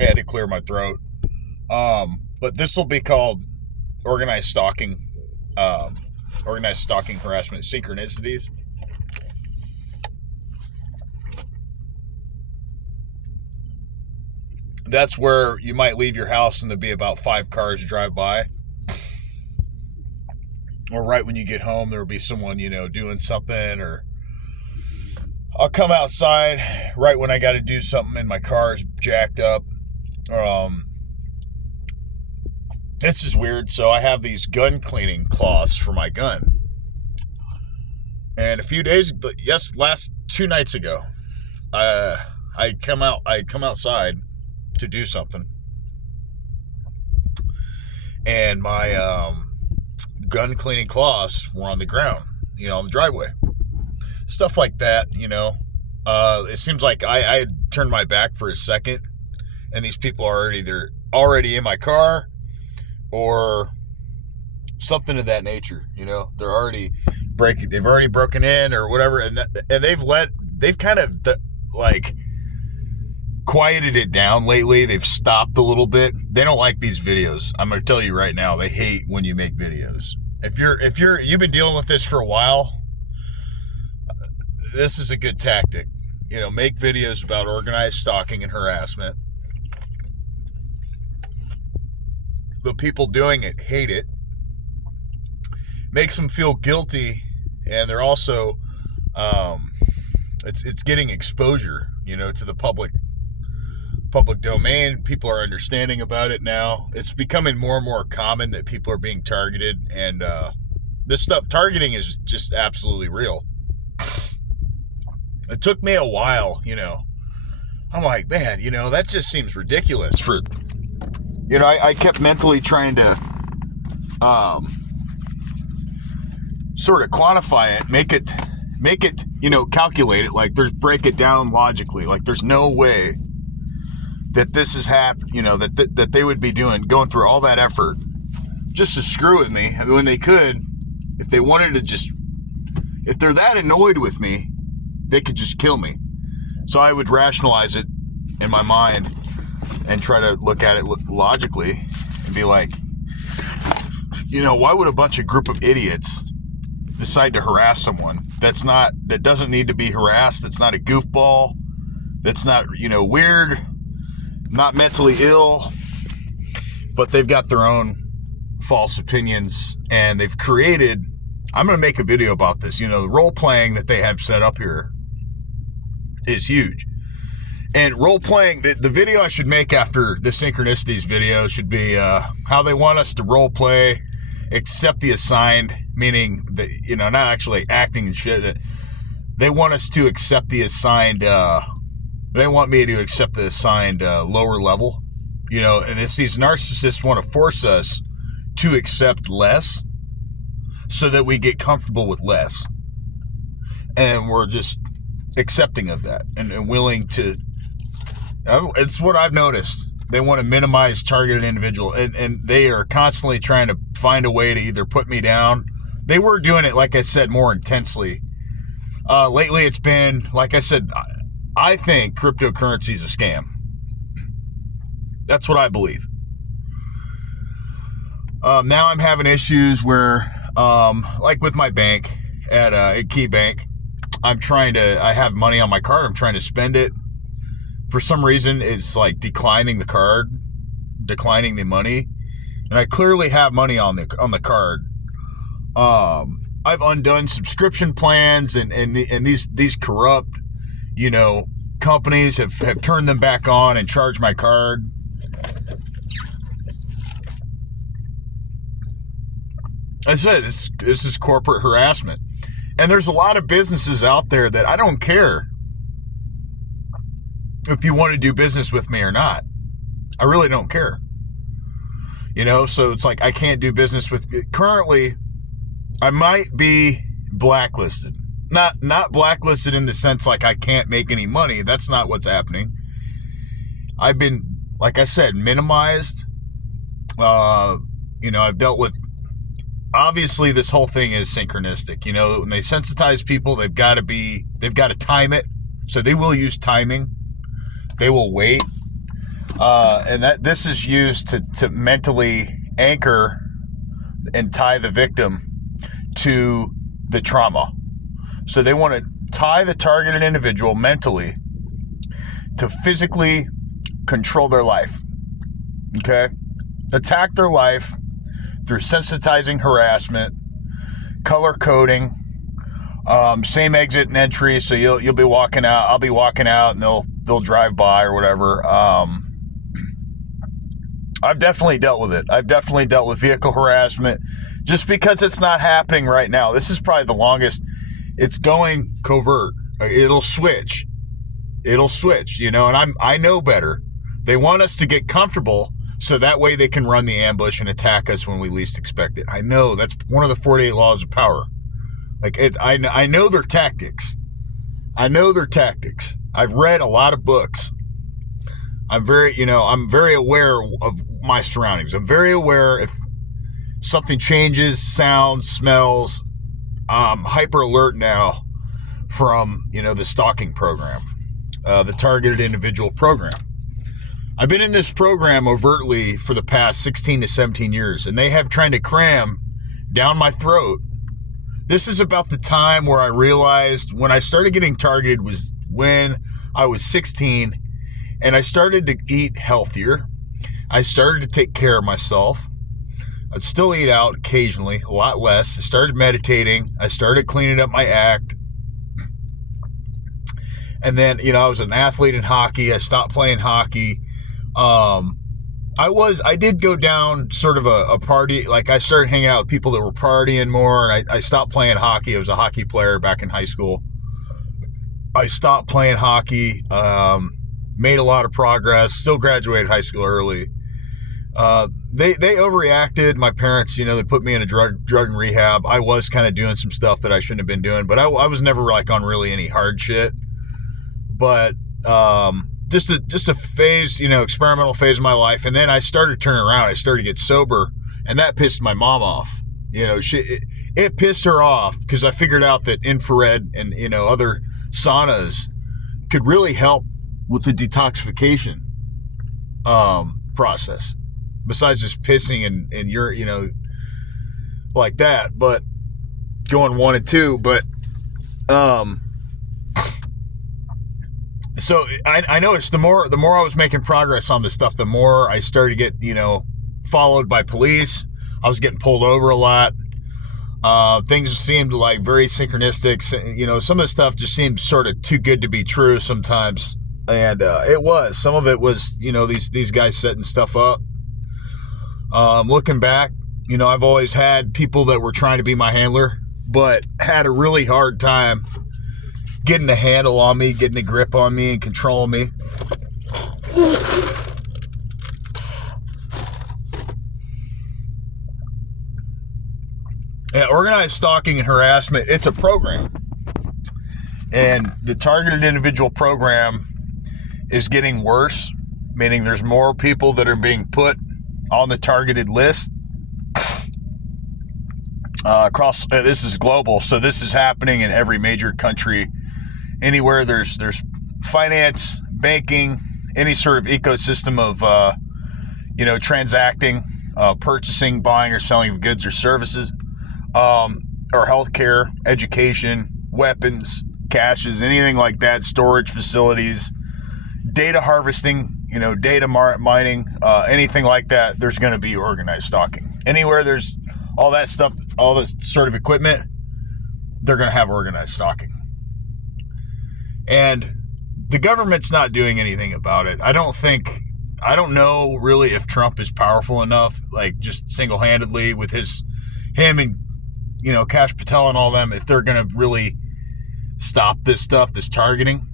I had to clear my throat. But this will be called organized stalking harassment synchronicities. That's where you might leave your house and there'll be about 5 cars drive by. Or right when you get home, there'll be someone, doing something, or I'll come outside right when I got to do something and my car's jacked up. This is weird. So I have these gun cleaning cloths for my gun. And a few days, last 2 nights ago, I come outside to do something. And my gun cleaning cloths were on the ground, on the driveway. Stuff like that, It seems like I had turned my back for a second, and these people are they're already in my car, or something of that nature. They're already they've already broken in or whatever, and they've kind of quieted it down lately. They've stopped a little bit. They don't like these videos. I'm going to tell you right now, they hate when you make videos. If you've been dealing with this for a while, this is a good tactic. Make videos about organized stalking and harassment. The people doing it hate it. Makes them feel guilty, and they're also it's getting exposure, to the public domain. People are understanding about it now. It's becoming more and more common that people are being targeted, and this stuff, targeting, is just absolutely real. It took me a while, I'm like, man, that just seems ridiculous. I kept mentally trying to sort of quantify it, make it, calculate it, break it down logically. There's no way that this is that they would be going through all that effort just to screw with me. When they could, if they wanted to if they're that annoyed with me, they could just kill me. So I would rationalize it in my mind and try to look at it logically and be like, why would a group of idiots decide to harass someone that doesn't need to be harassed, that's not a goofball, that's not, weird, not mentally ill, but they've got their own false opinions, and they've created, I'm going to make a video about this, the role playing that they have set up here is huge. And role playing, the video I should make after the synchronicities video should be how they want us to role play, accept the assigned, meaning that, not actually acting and shit. They want us to accept the assigned, they want me to accept the assigned lower level, and it's these narcissists want to force us to accept less so that we get comfortable with less. And we're just accepting of that and willing to, it's what I've noticed. They want to minimize targeted individual, and they are constantly trying to find a way to either put me down. They were doing it, like I said, more intensely. Lately it's been, like I said, I think cryptocurrency is a scam. That's what I believe. Now I'm having issues where, like with my bank at Key Bank, I have money on my card. I'm trying to spend it. For some reason, it's declining the card, declining the money. And I clearly have money on the card. I've undone subscription plans, and these corrupt, companies have turned them back on and charged my card. I said, this is corporate harassment. And there's a lot of businesses out there that I don't care if you want to do business with me or not. I really don't care. So it's I can't do business with, currently, I might be blacklisted. Not blacklisted in the sense I can't make any money. That's not what's happening. I've been, like I said, minimized. I've dealt with, obviously this whole thing is synchronistic. When they sensitize people, they've got to time it. So they will use timing. They will wait. And that this is used to mentally anchor and tie the victim to the trauma. So they want to tie the targeted individual mentally to physically control their life. Okay? Attack their life through sensitizing harassment, color coding, same exit and entry. So you'll be walking out, I'll be walking out, and they'll drive by or whatever. I've definitely dealt with it. I've definitely dealt with vehicle harassment, just because it's not happening right now. This is probably the longest. It's going covert. It'll switch, you know, and I know better. They want us to get comfortable so that way they can run the ambush and attack us when we least expect it. I know that's one of the 48 laws of power. Like I know their tactics. I've read a lot of books. I'm very aware of my surroundings. I'm very aware if something changes, sounds, smells. I'm hyper alert now from, the stalking program, the targeted individual program. I've been in this program overtly for the past 16 to 17 years, and they have trying to cram down my throat. This is about the time where I realized when I started getting targeted was when I was 16, and I started to eat healthier. I started to take care of myself. I'd still eat out occasionally, a lot less. I started meditating. I started cleaning up my act. And then, I was an athlete in hockey. I stopped playing hockey. I did go down sort of a party. Like, I started hanging out with people that were partying more, and I stopped playing hockey. I was a hockey player back in high school. I stopped playing hockey, made a lot of progress, still graduated high school early. They overreacted. My parents, they put me in a drug and rehab. I was kind of doing some stuff that I shouldn't have been doing, but I was never like on really any hard shit. But just a phase, experimental phase of my life. And then I started turning around. I started to get sober, and that pissed my mom off. It pissed her off because I figured out that infrared and, other saunas could really help with the detoxification process, besides just pissing and you're, like that, but going 1 and 2. But so I noticed the more I was making progress on this stuff, the more I started to get, followed by police. I was getting pulled over a lot. Things seemed like very synchronistic. Some of the stuff just seemed sort of too good to be true sometimes. And it was. Some of it was, these guys setting stuff up. Looking back, I've always had people that were trying to be my handler, but had a really hard time getting a handle on me, getting a grip on me, and controlling me. Yeah, organized stalking and harassment, it's a program. And the targeted individual program is getting worse, meaning there's more people that are being put on the targeted list across. This is global, so this is happening in every major country. Anywhere there's finance, banking, any sort of ecosystem of transacting, purchasing, buying, or selling of goods or services, or healthcare, education, weapons, caches, anything like that, storage facilities, data harvesting, data mining, anything like that, there's going to be organized stalking. Anywhere there's all that stuff, all this sort of equipment, they're going to have organized stalking. And the government's not doing anything about it. I don't know really if Trump is powerful enough, like just single-handedly with him and, Kash Patel and all them, if they're going to really stop this stuff, this targeting,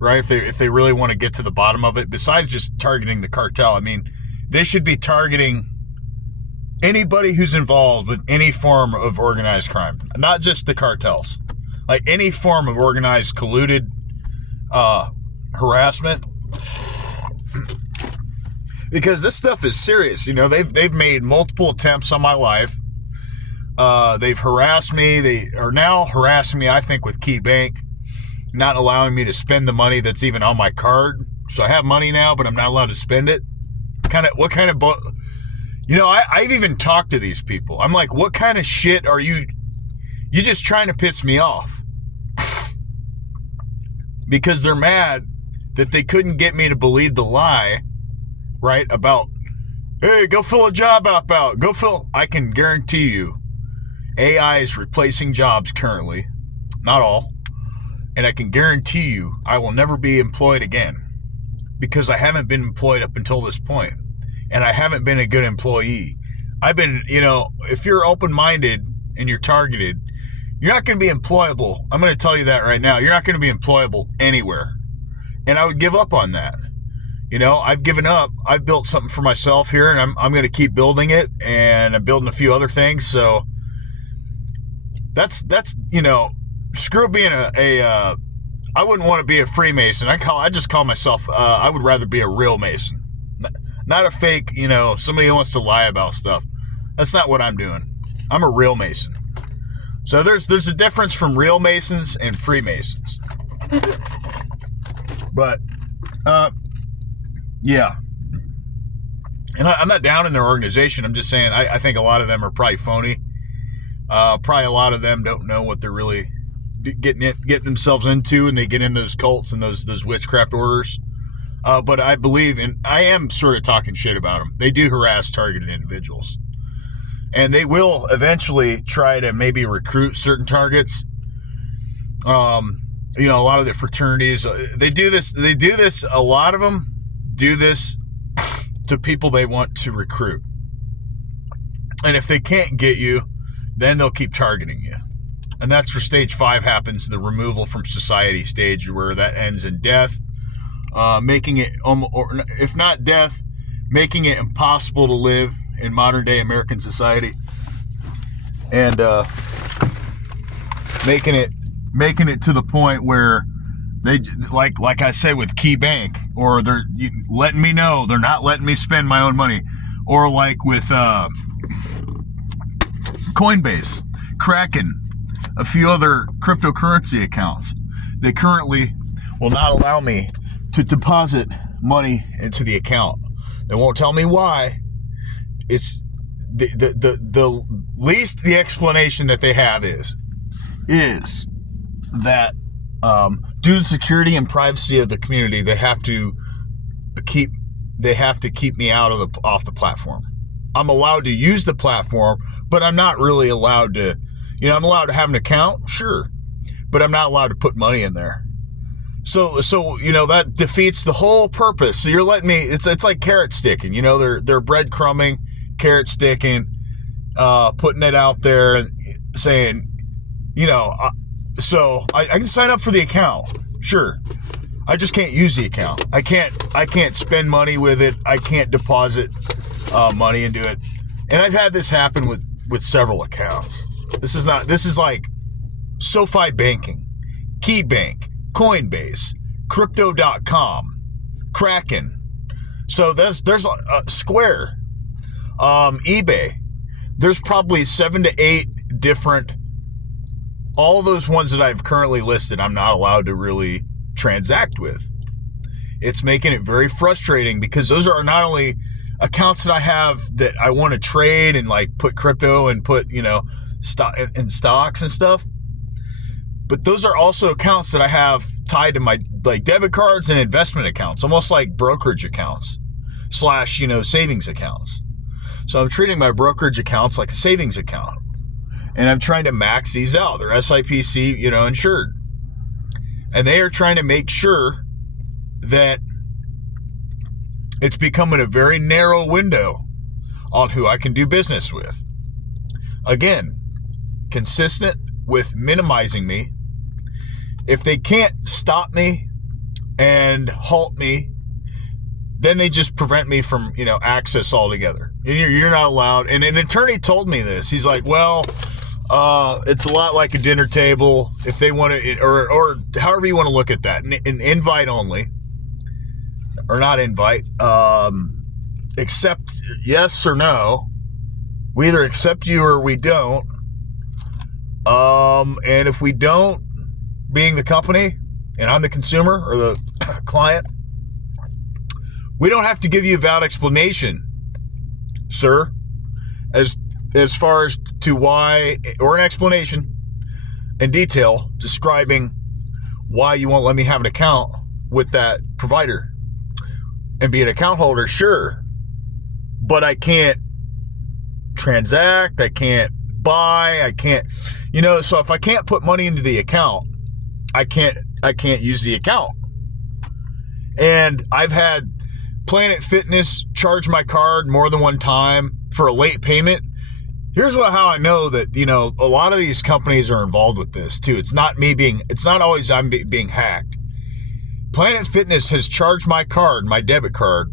right? If they really want to get to the bottom of it, besides just targeting the cartel. I mean, they should be targeting anybody who's involved with any form of organized crime, not just the cartels, like any form of organized, colluded harassment, because this stuff is serious. They've made multiple attempts on my life. They've harassed me. They are now harassing me, I think, with Key Bank, not allowing me to spend the money that's even on my card. So I have money now, but I'm not allowed to spend it. I've even talked to these people. I'm like, what kind of shit are you just trying to piss me off? Because they're mad that they couldn't get me to believe the lie, right? About, hey, go fill a job out. I can guarantee you AI is replacing jobs currently. Not all. And I can guarantee you I will never be employed again because I haven't been employed up until this point. And I haven't been a good employee. I've been, if you're open-minded and you're targeted, you're not going to be employable. I'm going to tell you that right now. You're not going to be employable anywhere. And I would give up on that. I've given up. I've built something for myself here, and I'm going to keep building it, and I'm building a few other things. So that's screw being I wouldn't want to be a Freemason. I just call myself, I would rather be a real Mason. Not a fake, somebody who wants to lie about stuff. That's not what I'm doing. I'm a real Mason. So there's a difference from real Masons and Freemasons. But, yeah. And I'm not down in their organization. I'm just saying I think a lot of them are probably phony. Probably a lot of them don't know what they're really getting themselves into, and they get in those cults and those witchcraft orders. But I believe, and I am sort of talking shit about them. They do harass targeted individuals. And they will eventually try to maybe recruit certain targets. A lot of the fraternities, they do this, a lot of them do this to people they want to recruit. And if they can't get you, then they'll keep targeting you. And that's where stage 5 happens, the removal from society stage, where that ends in death. Making it, or if not death, making it impossible to live in modern day American society, and making it to the point where they, like I said with Key Bank, or they're letting me know they're not letting me spend my own money, or like with Coinbase, Kraken, a few other cryptocurrency accounts. They currently will not allow me to deposit money into the account. They won't tell me why. It's the least the explanation that they have is that due to security and privacy of the community, they have to keep me off the platform. I'm allowed to use the platform, but I'm not really allowed to. I'm allowed to have an account, sure, but I'm not allowed to put money in there. So that defeats the whole purpose. So you're letting me, it's like carrot sticking, they're breadcrumbing, carrot sticking, putting it out there and saying, so I can sign up for the account, sure. I just can't use the account. I can't spend money with it. I can't deposit money into it. And I've had this happen with several accounts. This is like SoFi Banking, Key Bank, Coinbase, Crypto.com, Kraken. So there's a Square, eBay. There's probably 7 to 8 different. All those ones that I've currently listed, I'm not allowed to really transact with. It's making it very frustrating because those are not only accounts that I have that I want to trade and like put crypto and put stock and stocks and stuff. But those are also accounts that I have tied to my debit cards and investment accounts, almost like brokerage accounts / savings accounts. So I'm treating my brokerage accounts like a savings account, and I'm trying to max these out. They're SIPC, insured, and they are trying to make sure that it's becoming a very narrow window on who I can do business with. Again, consistent with minimizing me. If they can't stop me and halt me, then they just prevent me from, access altogether. You're not allowed. And an attorney told me this. He's like, well, it's a lot like a dinner table. If they want to, or however you want to look at that, an invite only, or not invite, accept yes or no. We either accept you or we don't. And if we don't, being the company and I'm the consumer or the client, We don't have to give you a valid explanation, sir, as far as to why, or an explanation in detail describing why you won't let me have an account with that provider and be an account holder. Sure, but I can't transact, I can't buy, I can't, so if I can't put money into the account, I can't use the account. And I've had Planet Fitness charge my card more than one time for a late payment. Here's how I know that, a lot of these companies are involved with this too. It's not always I'm being hacked. Planet Fitness has charged my card, my debit card,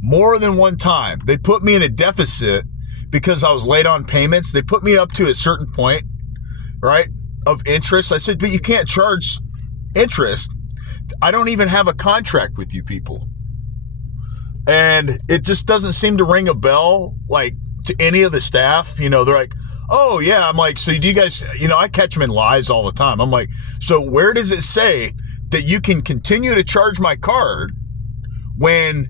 more than one time. They put me in a deficit because I was late on payments. They put me up to a certain point, right, of interest. I said, but you can't charge interest. I don't even have a contract with you people. And it just doesn't seem to ring a bell, like, to any of the staff. They're like, oh, yeah. I'm like, so do you guys, I catch them in lies all the time. I'm like, so where does it say that you can continue to charge my card when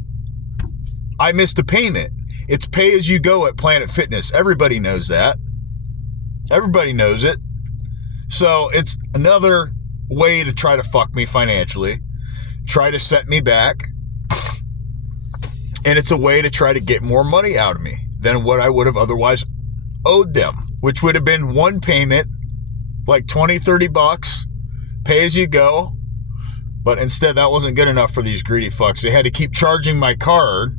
I missed a payment? It's pay as you go at Planet Fitness. Everybody knows that. Everybody knows it. So it's another way to try to fuck me financially, try to set me back. And it's a way to try to get more money out of me than what I would have otherwise owed them, which would have been one payment, like $20-$30, pay as you go. But instead, that wasn't good enough for these greedy fucks. They had to keep charging my card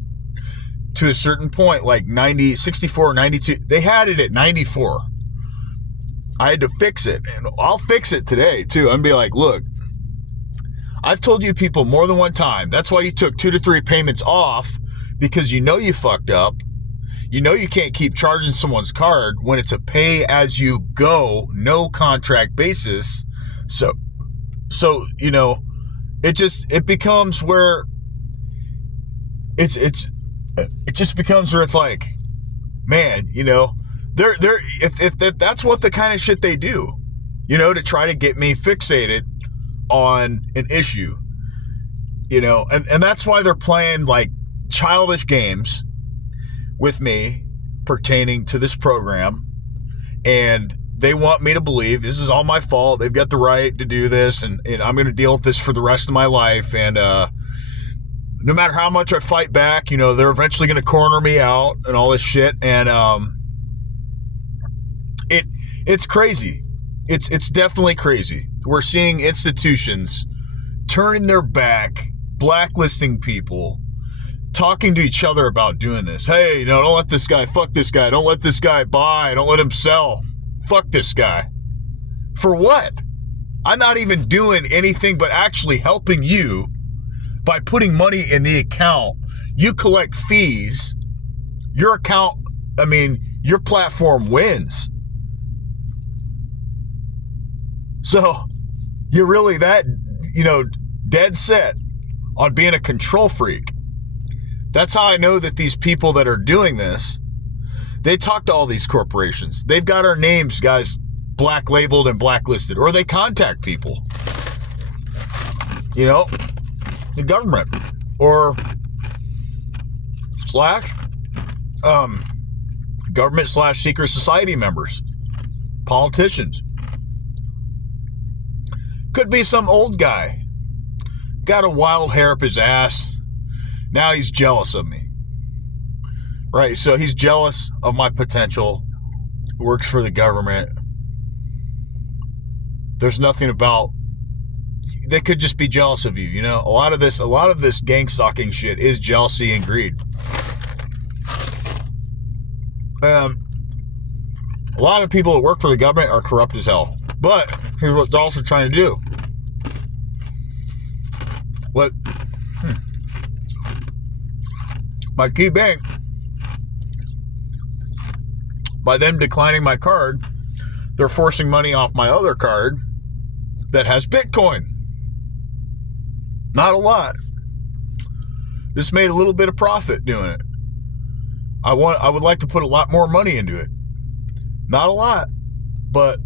to a certain point, like 90, 64, 92. They had it at 94. I had to fix it, and I'll fix it today too. I'm gonna be like, look, I've told you people more than one time. That's why you took 2 to 3 payments off, because you fucked up. You can't keep charging someone's card when it's a pay as you go, no contract basis. So it becomes where it just becomes where it's like, man, if that's what the kind of shit they do, to try to get me fixated on an issue, and that's why they're playing like childish games with me pertaining to this program. And they want me to believe this is all my fault. They've got the right to do this, and I'm going to deal with this for the rest of my life. And no matter how much I fight back, they're eventually going to corner me out and all this shit. And it's crazy. It's definitely crazy. We're seeing institutions turning their back, blacklisting people, talking to each other about doing this. Hey, don't let this guy, fuck this guy. Don't let this guy buy. Don't let him sell. Fuck this guy. For what? I'm not even doing anything but actually helping you by putting money in the account. You collect fees. Your account, your platform wins. So you're really that, dead set on being a control freak. That's how I know that these people that are doing this, they talk to all these corporations. They've got our names, guys, black labeled and blacklisted, or they contact people, the government or government / secret society members, politicians. Could be some old guy, got a wild hair up his ass. Now he's jealous of me, right? So he's jealous of my potential, works for the government. There's nothing about, they could just be jealous of you, A lot of this gang stalking shit is jealousy and greed. A lot of people that work for the government are corrupt as hell. But here's what they're also trying to do. My key bank, by them declining my card, they're forcing money off my other card that has Bitcoin. Not a lot. This made a little bit of profit doing it. I would like to put a lot more money into it. Not a lot, but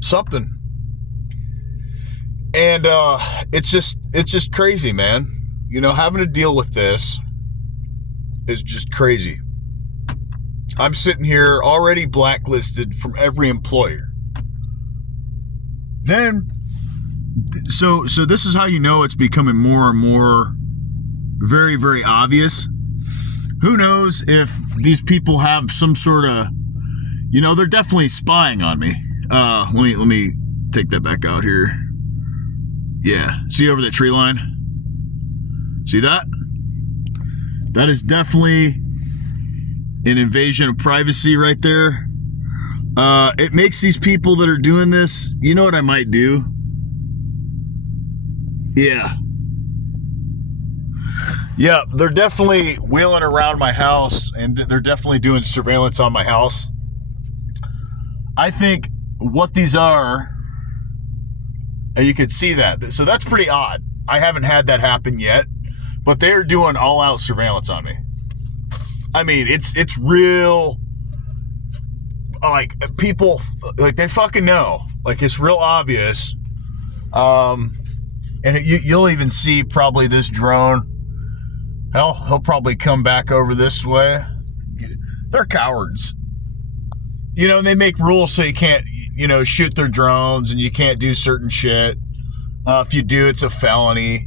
something. And it's just crazy, man. having to deal with this is just crazy. I'm sitting here already blacklisted from every employer. Then, so this is how you know it's becoming more and more very, very obvious. Who knows if these people have some sort of, they're definitely spying on me. Let me take that back out here. Yeah, see over that tree line? See that? That is definitely an invasion of privacy right there. It makes these people that are doing this, you know what I might do? Yeah, they're definitely wheeling around my house, and they're definitely doing surveillance on my house. I think what these are, and you can see that. So that's pretty odd. I haven't had that happen yet, but they're doing all-out surveillance on me. I mean, it's real. Like, people, like, they fucking know. Like, it's real obvious. And you'll even see probably this drone. Hell, he'll probably come back over this way. They're cowards. They make rules so you can't, shoot their drones, and you can't do certain shit. If you do, it's a felony.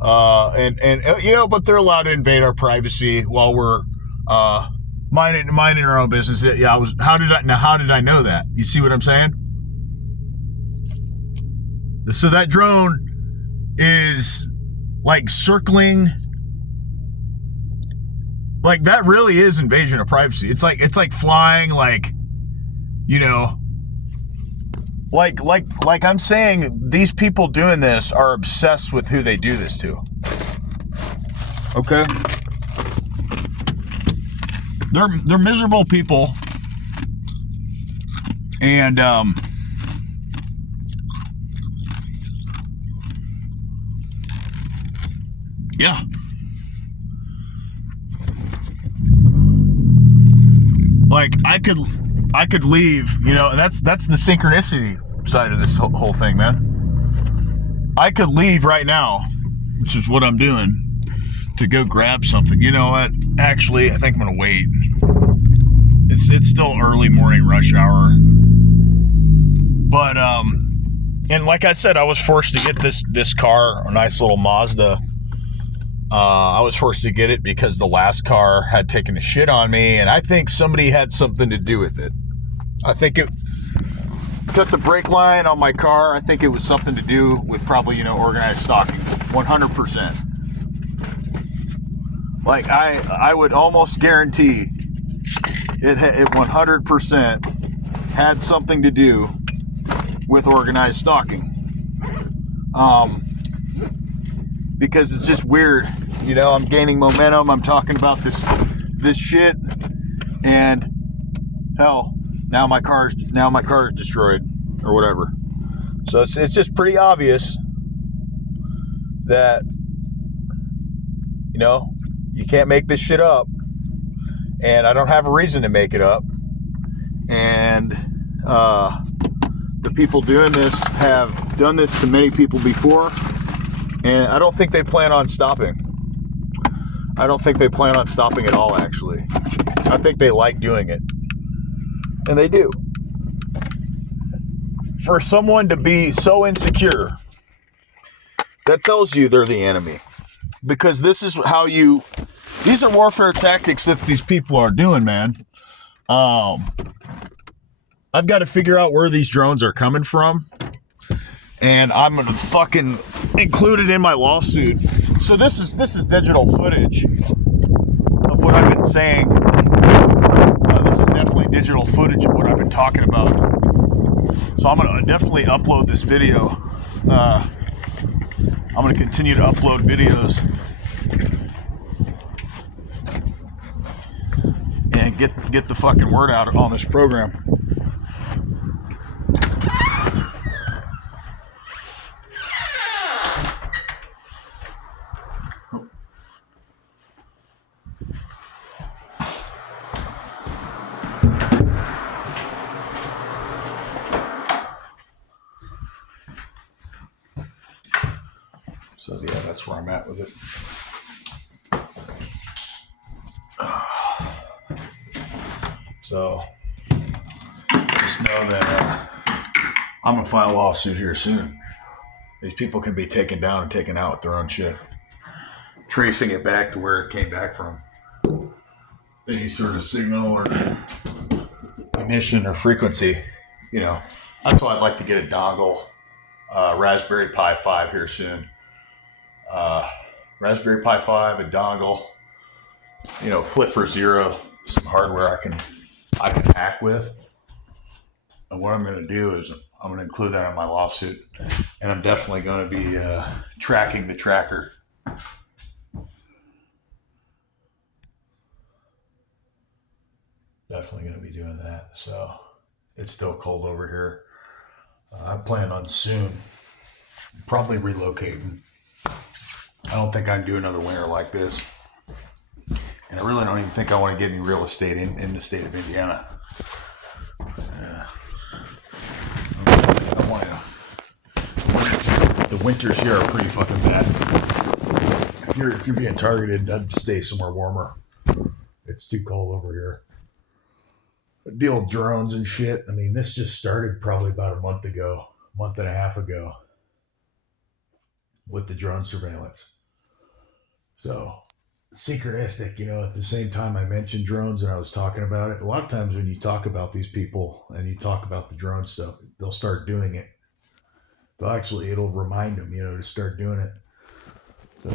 But they're allowed to invade our privacy while we're minding our own business. Yeah, how did I know that? You see what I'm saying? So that drone is like circling. Like, that really is invasion of privacy. It's like flying, like, like I'm saying, these people doing this are obsessed with who they do this to. Okay? They're miserable people. And yeah. Like, I could leave, and that's the synchronicity side of this whole thing, man. I could leave right now, which is what I'm doing, to go grab something. You know what? Actually, I think I'm gonna wait. It's still early morning rush hour. But and like I said, I was forced to get this car, a nice little Mazda. I was forced to get it because the last car had taken a shit on me, and I think somebody had something to do with it. I think it cut the brake line on my car. I think it was something to do with probably, organized stalking. 100%. Like, I would almost guarantee it 100% had something to do with organized stalking. Because it's just weird. I'm gaining momentum. I'm talking about this shit, and hell, now my car is destroyed or whatever. So it's just pretty obvious that you can't make this shit up, and I don't have a reason to make it up. And the people doing this have done this to many people before. And I don't think they plan on stopping. I don't think they plan on stopping at all, actually. I think they like doing it. And they do. For someone to be so insecure, that tells you they're the enemy. Because this is how these are warfare tactics that these people are doing, man. I've got to figure out where these drones are coming from. And I'm gonna fucking include it in my lawsuit. So this is digital footage of what I've been saying. This is definitely digital footage of what I've been talking about. So I'm gonna definitely upload this video. I'm gonna continue to upload videos and get the fucking word out on this program. So yeah, that's where I'm at with it. So just know that I'm going to file a lawsuit here soon. These people can be taken down and taken out with their own shit. Tracing it back to where it came back from. Any sort of signal or emission or frequency, you know. That's why I'd like to get a dongle, Raspberry Pi 5 here soon. Raspberry Pi 5, a dongle, you know, Flipper Zero, some hardware I can hack with. And what I'm going to do is I'm going to include that in my lawsuit, and I'm definitely going to be tracking the tracker. Definitely going to be doing that. So it's still cold over here. I plan on soon probably relocating. I don't think I can do another winter like this. And I really don't even think I want to get any real estate in the state of Indiana. The winters here are pretty fucking bad. If you're being targeted, I'd stay somewhere warmer. It's too cold over here. I deal with drones and shit. I mean, this just started probably about a month and a half ago, with the drone surveillance. So synchronistic, you know, at the same time I mentioned drones and I was talking about it. A lot of times when you talk about these people and you talk about the drone stuff, they'll start doing it. It'll remind them, you know, to start doing it. So